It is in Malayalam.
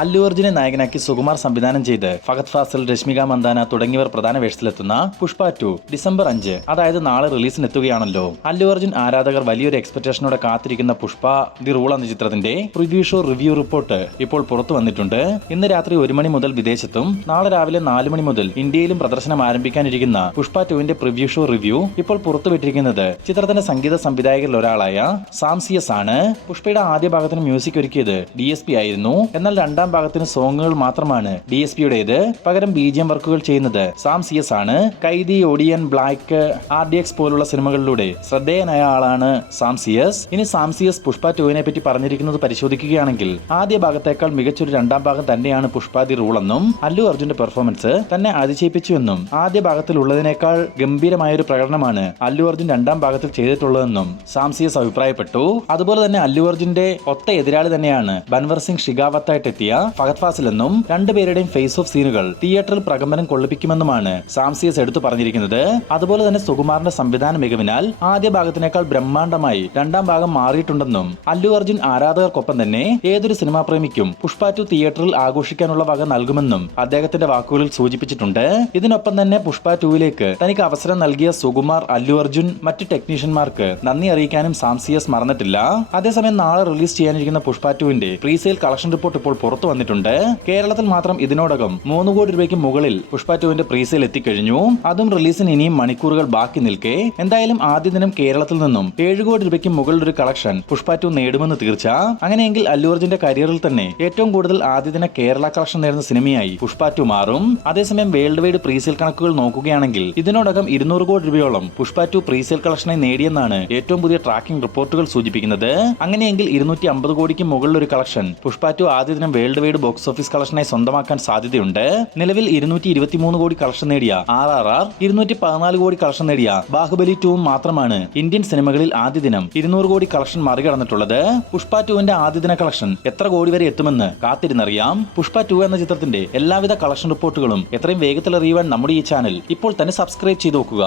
അല്ലു അർജുനെ നായകനാക്കി സുകുമാർ സംവിധാനം ചെയ്ത് ഫഹദ് ഫാസിൽ, രശ്മിക മന്ദാന തുടങ്ങിയവർ പ്രധാന വേഷത്തിലെത്തുന്ന പുഷ്പ 2 ഡിസംബർ 5, അതായത് നാളെ റിലീസിനെത്തുകയാണല്ലോ. അല്ലു അർജുൻ ആരാധകർ വലിയൊരു എക്സ്പെക്ടേഷനോടെ കാത്തിരിക്കുന്ന പുഷ്പ ദി റൂൾ എന്ന ചിത്രത്തിന്റെ പ്രിവ്യൂ ഷോ റിവ്യൂ റിപ്പോർട്ട് ഇപ്പോൾ പുറത്തു വന്നിട്ടുണ്ട്. ഇന്ന് രാത്രി 1 മണി മുതൽ വിദേശത്തും നാളെ രാവിലെ 4 മണി മുതൽ ഇന്ത്യയിലും പ്രദർശനം ആരംഭിക്കാനിരിക്കുന്ന പുഷ്പ 2വിന്റെ പ്രിവ്യൂ ഷോ റിവ്യൂ ഇപ്പോൾ പുറത്തുവിട്ടിരിക്കുന്നത് ചിത്രത്തിന്റെ സംഗീത സംവിധായകരിൽ ഒരാളായ സാം സിയസ് ആണ്. പുഷ്പയുടെ ആദ്യ ഭാഗത്തിന് മ്യൂസിക് ഒരുക്കിയത് DSP ആയിരുന്നു. എന്നാൽ രണ്ടാം ഭാഗത്തിന് സോങ്ങുകൾ മാത്രമാണ് DSPയുടേത്. പകരം BGM വർക്കുകൾ ചെയ്യുന്നത് സാം സിയസ് ആണ്. കൈദി, ഒഡിയൻ, ബ്ലാക്ക്, RDX പോലുള്ള സിനിമകളിലൂടെ ശ്രദ്ധേയനായ ആളാണ് സാം സിയസ്. ഇനി സാം സിയസ് പുഷ്പ 2വിനെ പറ്റി പറഞ്ഞിരിക്കുന്നത് പരിശോധിക്കുകയാണെങ്കിൽ ആദ്യ ഭാഗത്തേക്കാൾ മികച്ചൊരു രണ്ടാം ഭാഗം തന്നെയാണ് പുഷ്പ ദി റൂൾ എന്നും അല്ലു അർജുന്റെ പെർഫോമൻസ് തന്നെ അതിശയിപ്പിച്ചുവെന്നും ആദ്യ ഭാഗത്തിലുള്ളതിനേക്കാൾ ഗംഭീരമായൊരു പ്രകടനമാണ് അല്ലു അർജുൻ രണ്ടാം ഭാഗത്തിൽ ചെയ്തിട്ടുള്ളതെന്നും സാം സിയസ് അഭിപ്രായപ്പെട്ടു. അതുപോലെ തന്നെ അല്ലു അർജുന്റെ ഒത്ത എതിരാളി തന്നെയാണ് ബൻവർ സിംഗ് ഷിഗാവത്തായിട്ടെത്തിയ ഫഹദ് ഫാസിൽ എന്നും രണ്ടുപേരുടെയും ഫേസ് ഓഫ് സീനുകൾ തിയേറ്ററിൽ പ്രകമ്പനം കൊള്ളിപ്പിക്കുമെന്നുമാണ് സാം സിയസ് എടുത്തു പറഞ്ഞിരിക്കുന്നത്. അതുപോലെ തന്നെ സുകുമാറിന്റെ സംവിധാന മികവിനാൽ ആദ്യ ഭാഗത്തിനേക്കാൾ ബ്രഹ്മാണ്ഡമായി രണ്ടാം ഭാഗം മാറിയിട്ടുണ്ടെന്നും അല്ലു അർജുൻ ആരാധകർക്കൊപ്പം തന്നെ ഏതൊരു സിനിമാ പ്രേമിക്കും പുഷ്പ 2 തിയേറ്ററിൽ ആഘോഷിക്കാനുള്ള വക നൽകുമെന്നും അദ്ദേഹത്തിന്റെ വാക്കുകളിൽ സൂചിപ്പിച്ചിട്ടുണ്ട്. ഇതിനൊപ്പം തന്നെ പുഷ്പ 2വിലേക്ക് തനിക്ക് അവസരം നൽകിയ സുകുമാർ, അല്ലു അർജുൻ, മറ്റ് ടെക്നീഷ്യന്മാർക്ക് നന്ദി അറിയിക്കാനും സാം സിയസ് മറന്നിട്ടില്ല. അതേസമയം നാളെ റിലീസ് ചെയ്യാനിരിക്കുന്ന പുഷ്പ 2വിന്റെ പ്രീസെയിൽ കളക്ഷൻ റിപ്പോർട്ട് ഇപ്പോൾ പുറത്തു വന്നിട്ടുണ്ട്. കേരളത്തിൽ മാത്രം ഇതിനോടകം 3 കോടി രൂപയ്ക്ക് മുകളിൽ പുഷ്പ 2വിന്റെ പ്രീസെയിൽ എത്തിക്കഴിഞ്ഞു. അതും റിലീസിന് ഇനിയും മണിക്കൂറുകൾ ബാക്കി നിൽക്കെ എന്തായാലും ആദ്യ ദിനം കേരളത്തിൽ നിന്നും 7 കോടി രൂപയ്ക്ക് മുകളിൽ ഒരു കളക്ഷൻ പുഷ്പ 2 നേടുമെന്ന് തീർച്ച. അങ്ങനെയെങ്കിൽ അല്ലു അർജുന്റെ കരിയറിൽ തന്നെ ഏറ്റവും കൂടുതൽ ആദ്യ ദിന കേരള കളക്ഷൻ നേടുന്ന സിനിമയായി പുഷ്പ 2 മാറും. അതേസമയം വേൾഡ് വൈഡ് പ്രീസെയിൽ കണക്കുകൾ നോക്കുകയാണെങ്കിൽ ഇതിനോടകം 200 കോടി രൂപയോളം പുഷ്പ 2 പ്രീസെയിൽ കളക്ഷനായി നേടിയെന്നാണ് ഏറ്റവും പുതിയ ട്രാക്കിംഗ് റിപ്പോർട്ടുകൾ സൂചിപ്പിക്കുന്നത്. അങ്ങനെയെങ്കിൽ 250 കോടിക്ക് മുകളിൽ ഒരു കളക്ഷൻ പുഷ്പ 2 ആദ്യ ദിനം വേൾഡ് വൈഡ് ബോക്സ് ഓഫീസ് കളക്ഷനായി സ്വന്തമാക്കാൻ സാധ്യതയുണ്ട്. നിലവിൽ 223 കോടി കളക്ഷൻ നേടിയ RRR, 214 കോടി കളക്ഷൻ നേടിയ ബാഹുബലി 2 മാത്രമാണ് ഇന്ത്യൻ സിനിമകളിൽ ആദ്യ ദിനം 200 കോടി കളക്ഷൻ മറികടന്നിട്ടുള്ളത്. പുഷ്പ 2വിന്റെ ആദ്യ ദിന കളക്ഷൻ എത്ര കോടി വരെ എത്തുമെന്ന് കാത്തിരുന്നറിയാം. പുഷ്പ 2 എന്ന ചിത്രത്തിന്റെ എല്ലാവിധ കളക്ഷൻ റിപ്പോർട്ടുകളും എത്രയും വേഗത്തിൽ അറിയുവാൻ നമ്മുടെ ഈ ചാനൽ ഇപ്പോൾ തന്നെ സബ്സ്ക്രൈബ് ചെയ്ത് നോക്കുക.